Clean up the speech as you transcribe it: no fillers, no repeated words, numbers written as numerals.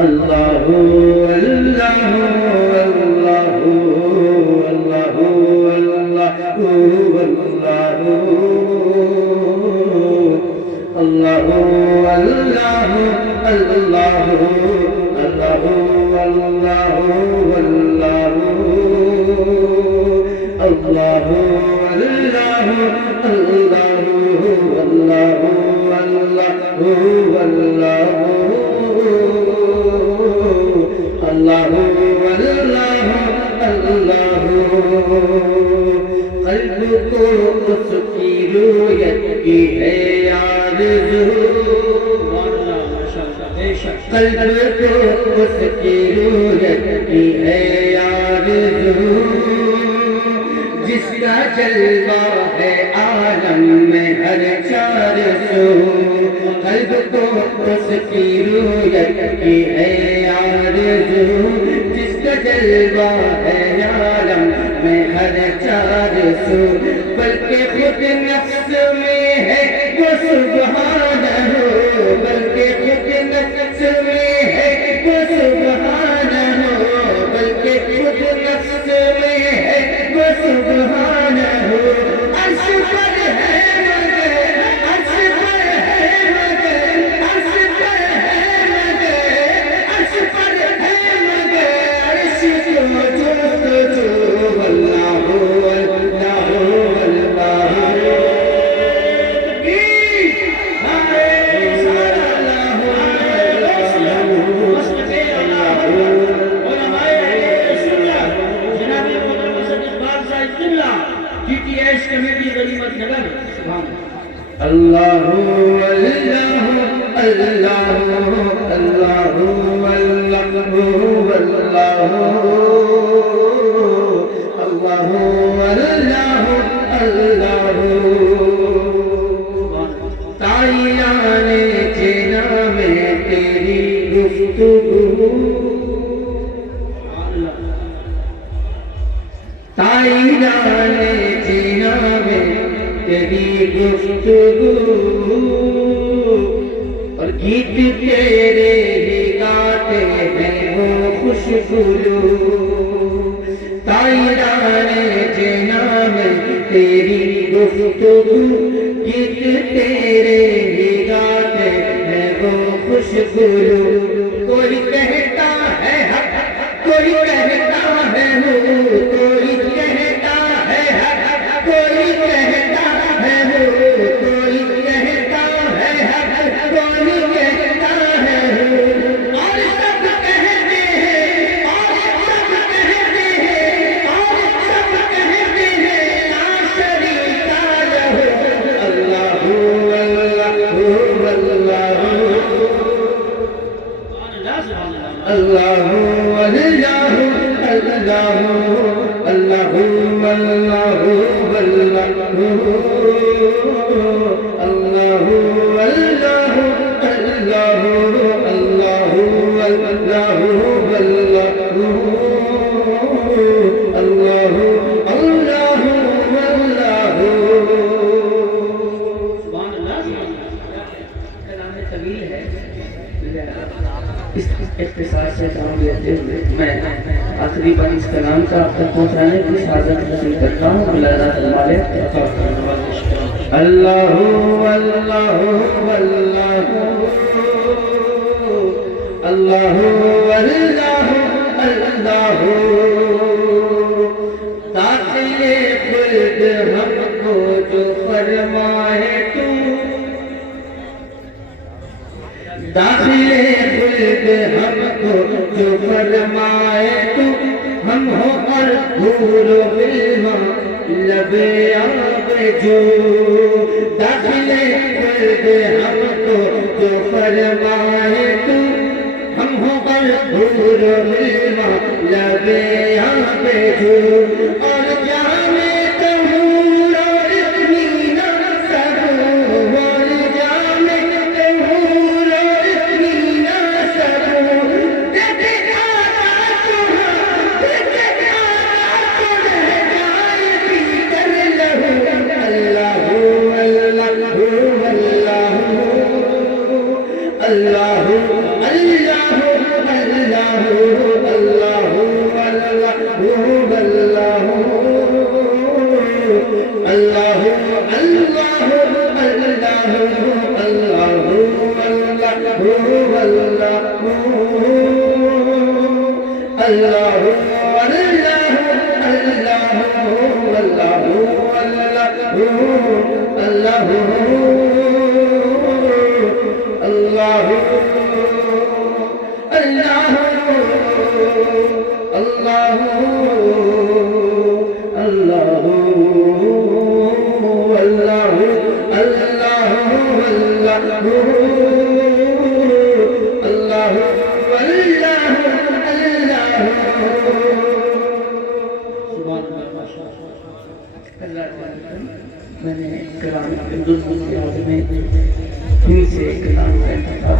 अल्लाहु अल्लाहु अल्लाहु अल्लाहु अल्लाहु अल्लाहु अल्लाहु अल्लाहु अल्लाहु अल्लाहु अल्लाहु अल्लाहु अल्लाहु अल्लाहु अल्लाहु अल्लाहु कल्ब को उसकी रूयत की है आरज़ू, कल्ब को उसकी रूयत की है आरज़ू, जिसका जलवा है आलम में हर चार सू, कल्ब को उसकी रूयत की है आरज़ू, जिसका जलवा है आलम में हर चार सू, बल्कि खुद नफ्स में है वो सुब्हानहू, बल्कि खुद नफ्स में है वो सुब्हानहू, बल्कि खुद नफ्स में है वो सुब्हानहू, अर्श पर है मगर, अर्श पर है मगर, अर्श पर है मगर, अर्श पर है मगर, अर्श को जो अल्लाहु अल्लाहु अल्लाहु अल्लाहु अल्लाहु अल्लाहु अल्लाहु अल्लाहु अल्लाहु अल्लाहु अल्लाहु ताईयाने जीना में तेरी गुफ्तगू, ताईयाने जीना में तेरी गुफ्तगू, और गीत तेरे ही गाते हैं वो खुशगुलू, ताईराने जीना में तेरी गुफ्तगू, गीत तेरे ही गाते हैं वो खुशगुलू, कोई कहता है हक, कोई कहता है नूर, कोई कहता है हक, कोई कहता है नूर, कोई कहता है हक, कोई कहता है नूर, और सब कहते हैं, और सब कहते हैं, और सब कहते हैं ला शरीका लहू, अल्लाहु अल्लाहु अल्लाहु अल्लाहु अल्लाहु अल्लाहु अल्लाहु अल्लाहु अल्लाहु अल्लाहु अल्लाहु अल्लाहु अल्लाहु अल्लाहु अल्लाहु अल्लाहु। सुभान अल्लाह। कलाम तवील है, इस इख्तिसार से काम लेते हुए मैं आखिरी बार इस कलाम का आप तक पहुँचाने की साजत हासिल करता हूँ। अल्लाहु अल्लाहु अल्लाहु अल्लाहु अल्लाहु अल्लाहु, दाखिले खुल्द हमको जो फरमाए तू, दाखिले खुल्द हमको जो फरमाए तू, हम हो और धूल बिल्मा लबे आब जो, दाखिले खुल्द हमको जो फरमाए तू, हम हो और धूल बिल्मा लबे आब जो, और जाने तहूर और मीना सबो, और जाने तहूर और मीना सबो, देखे आका तुहा, देखे आका तुहा जाए भीतर लहू, अल्लाहु अल्लाहु अल्लाहु अल्लाहु अल्लाहु میں نے کلام میں